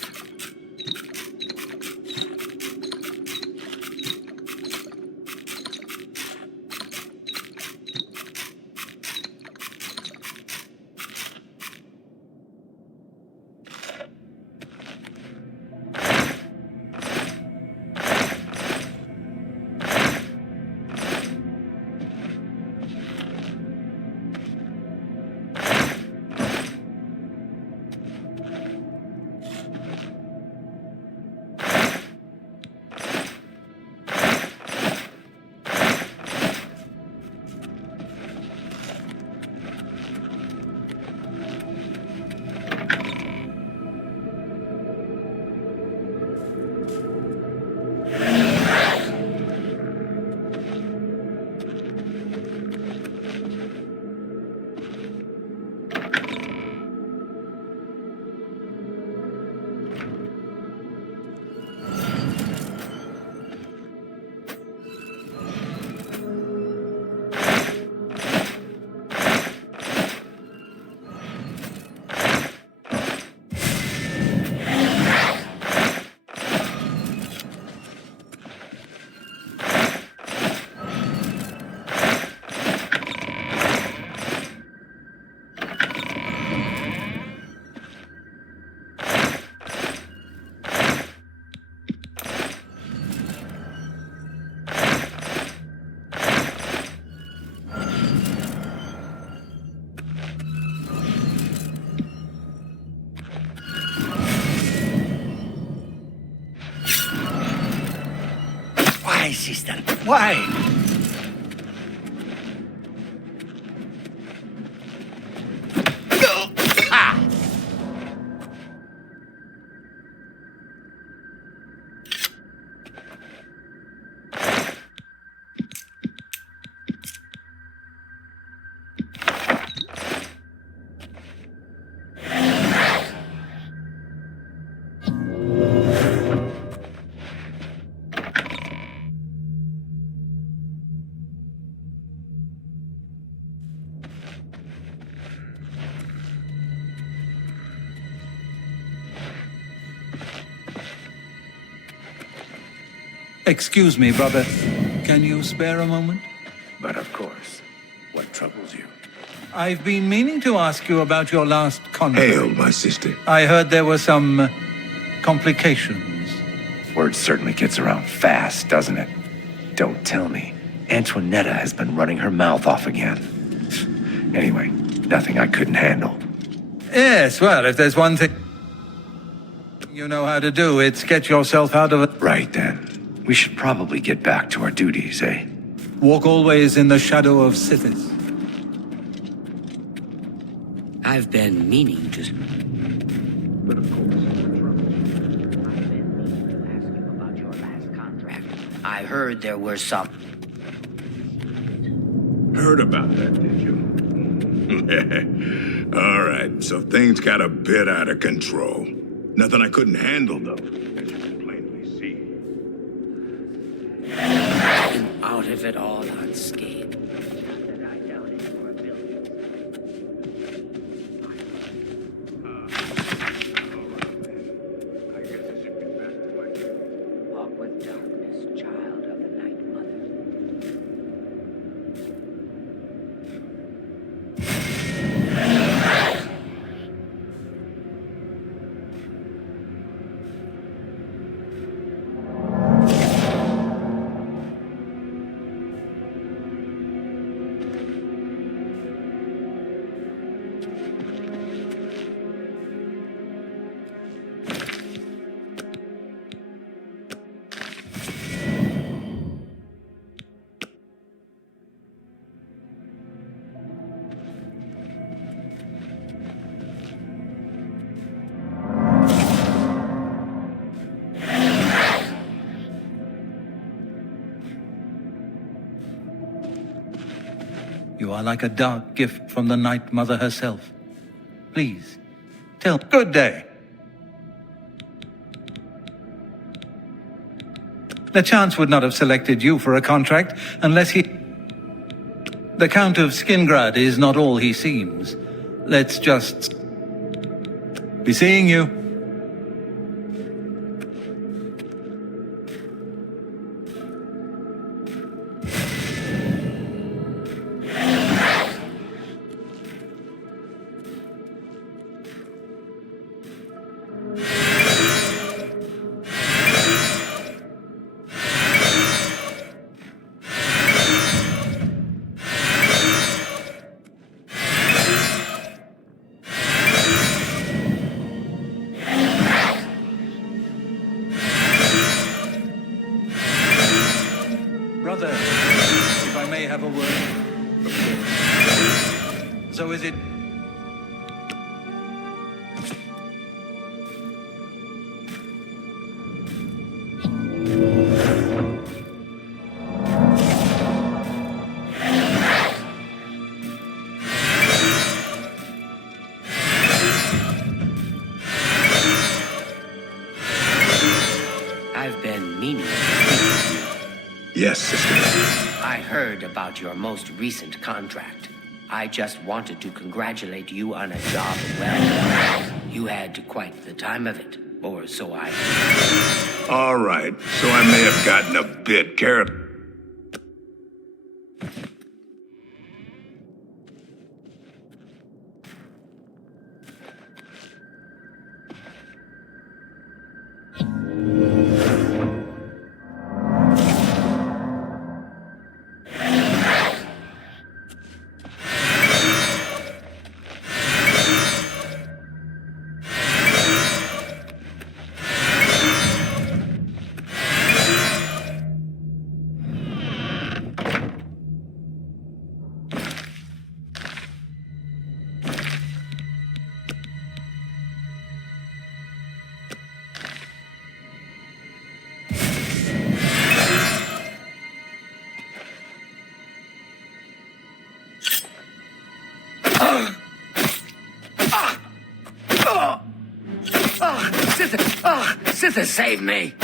resistance. Why? Excuse me, brother. Can you spare a moment? But of course, what troubles you? I've been meaning to ask you about your last contract. Hail, my sister. I heard there were some complications. Word certainly gets around fast, doesn't it? Don't tell me. Antoinetta has been running her mouth off again. Anyway, nothing I couldn't handle. Yes, well, if there's one thing you know how to do, it's get yourself out of it. Right then. We should probably get back to our duties, eh? Walk always in the shadow of Sithis. I've been meaning to... But of course, about your last contract. I heard there were some... Heard about that, did you? All right, so things got a bit out of control. Nothing I couldn't handle, though, as you can plainly see. I'm out of it all unscathed. Walk with darkness, child of the Night Mother. You are like a dark gift from the Night Mother herself. Please, tell... Good day. The Chance would not have selected you for a contract unless he... The Count of Skingrad is not all he seems. Let's just... be seeing you. Brother, if I may have a word. So is it... I've been meaning to speak with you. Yes, sister. I heard about your most recent contract. I just wanted to congratulate you on a job well done. You had quite the time of it, or so I... All right, so I may have gotten a bit careless. Sithis! Oh, Sithis, save me!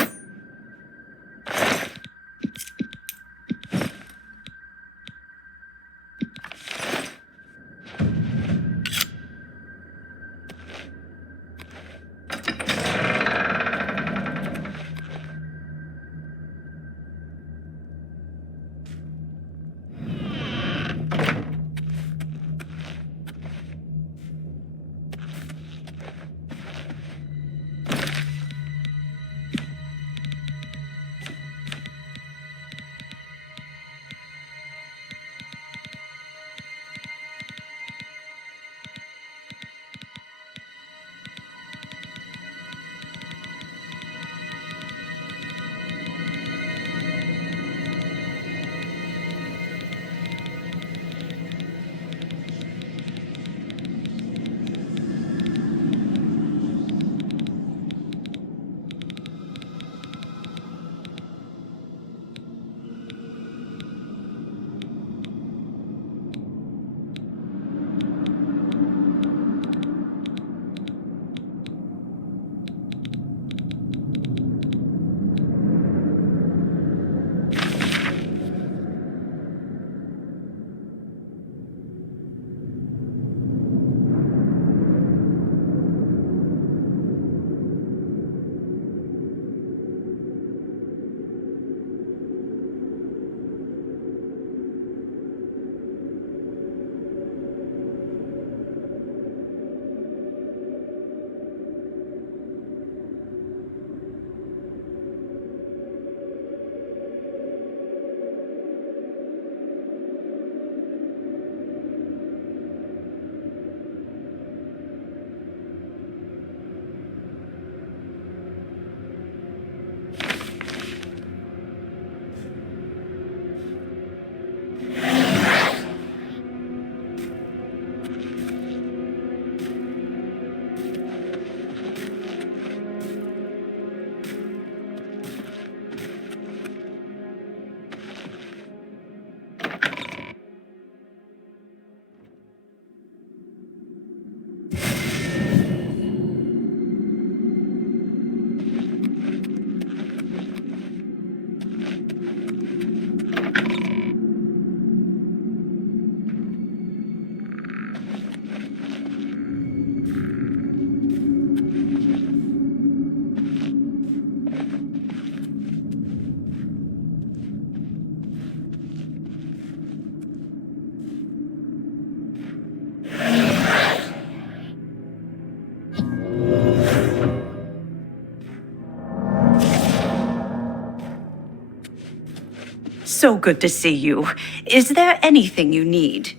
So good to see you. Is there anything you need?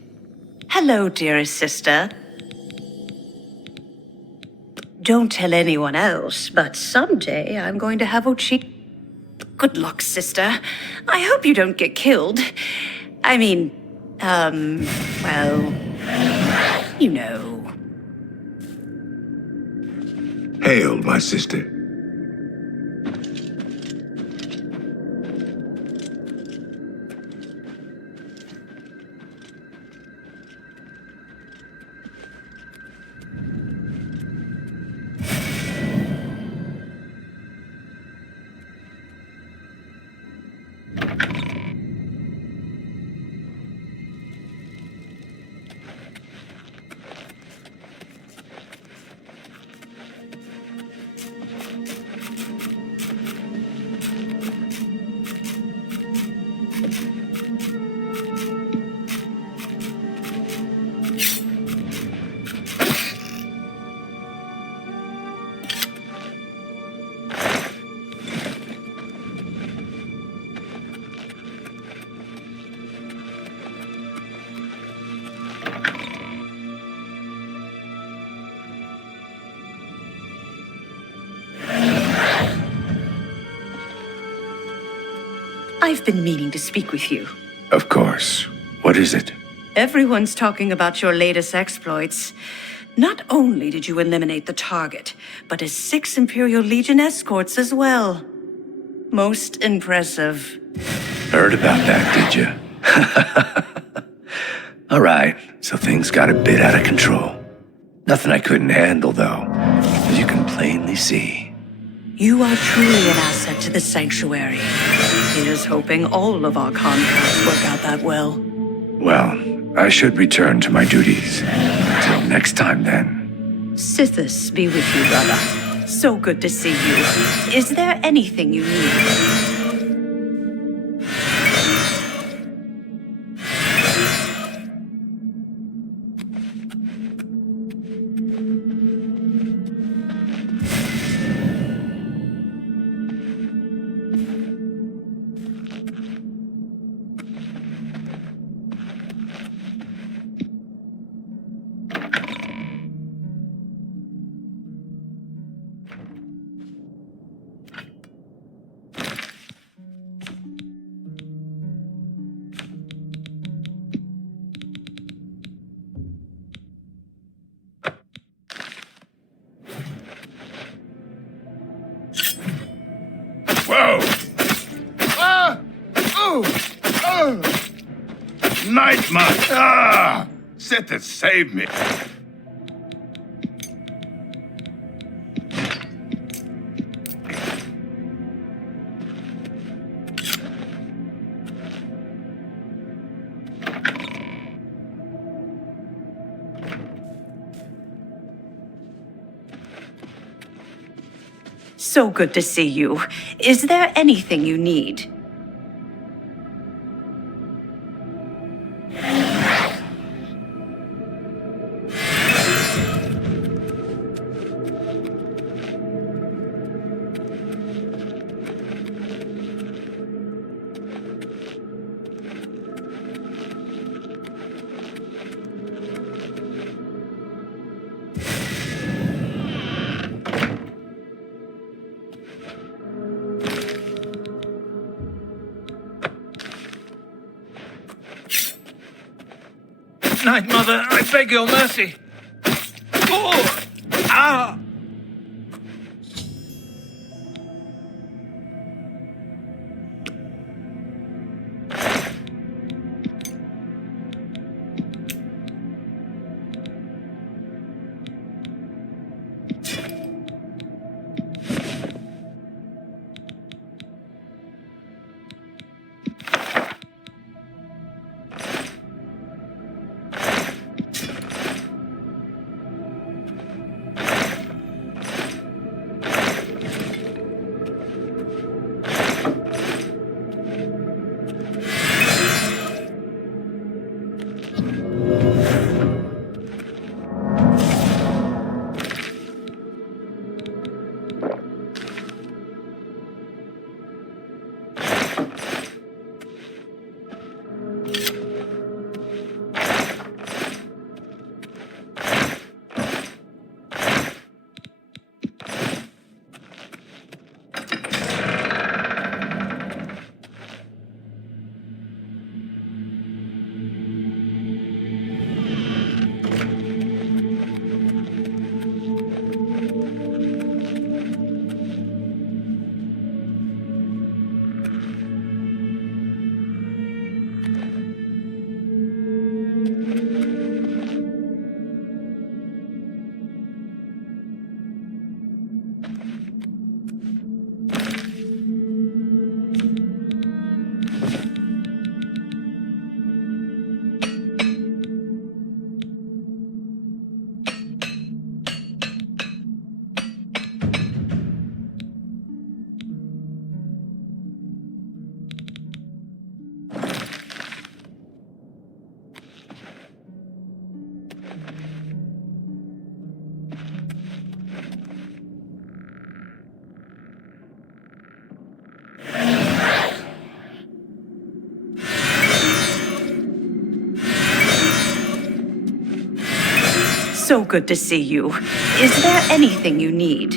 Hello, dearest sister. Don't tell anyone else, but someday I'm going to have Ochi. Good luck, sister. I hope you don't get killed. I mean, well, you know. Hail, my sister. I've been meaning to speak with you. Of course. What is it? Everyone's talking about your latest exploits. Not only did you eliminate the target, but his 6 Imperial Legion escorts as well. Most impressive. Heard about that, did you? All right, so things got a bit out of control. Nothing I couldn't handle, though, as you can plainly see. You are truly an asset to the Sanctuary. Here's hoping all of our contracts work out that well. Well, I should return to my duties. Until next time, then. Sithis be with you, brother. So good to see you. Is there anything you need? Whoa! Ah! Oh! Oh! Nightmare! Ah! Sithis, save me! So good to see you. Is there anything you need? Night Mother, I beg your mercy. Oh! Ah! So good to see you. Is there anything you need?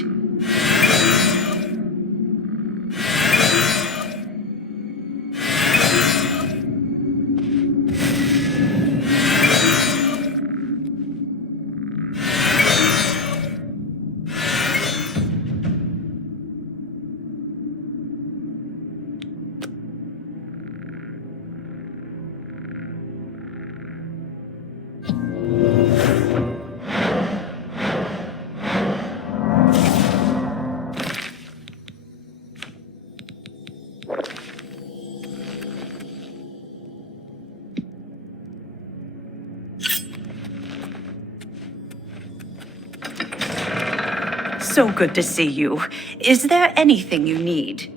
So good to see you. Is there anything you need?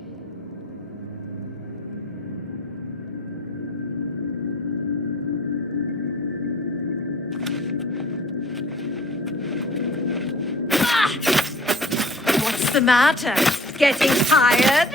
What's the matter? Getting tired?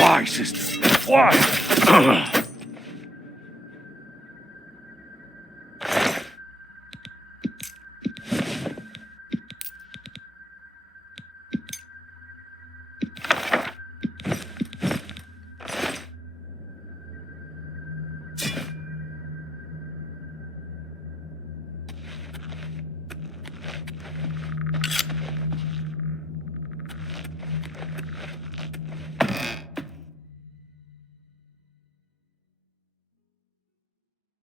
Why, sister? Why?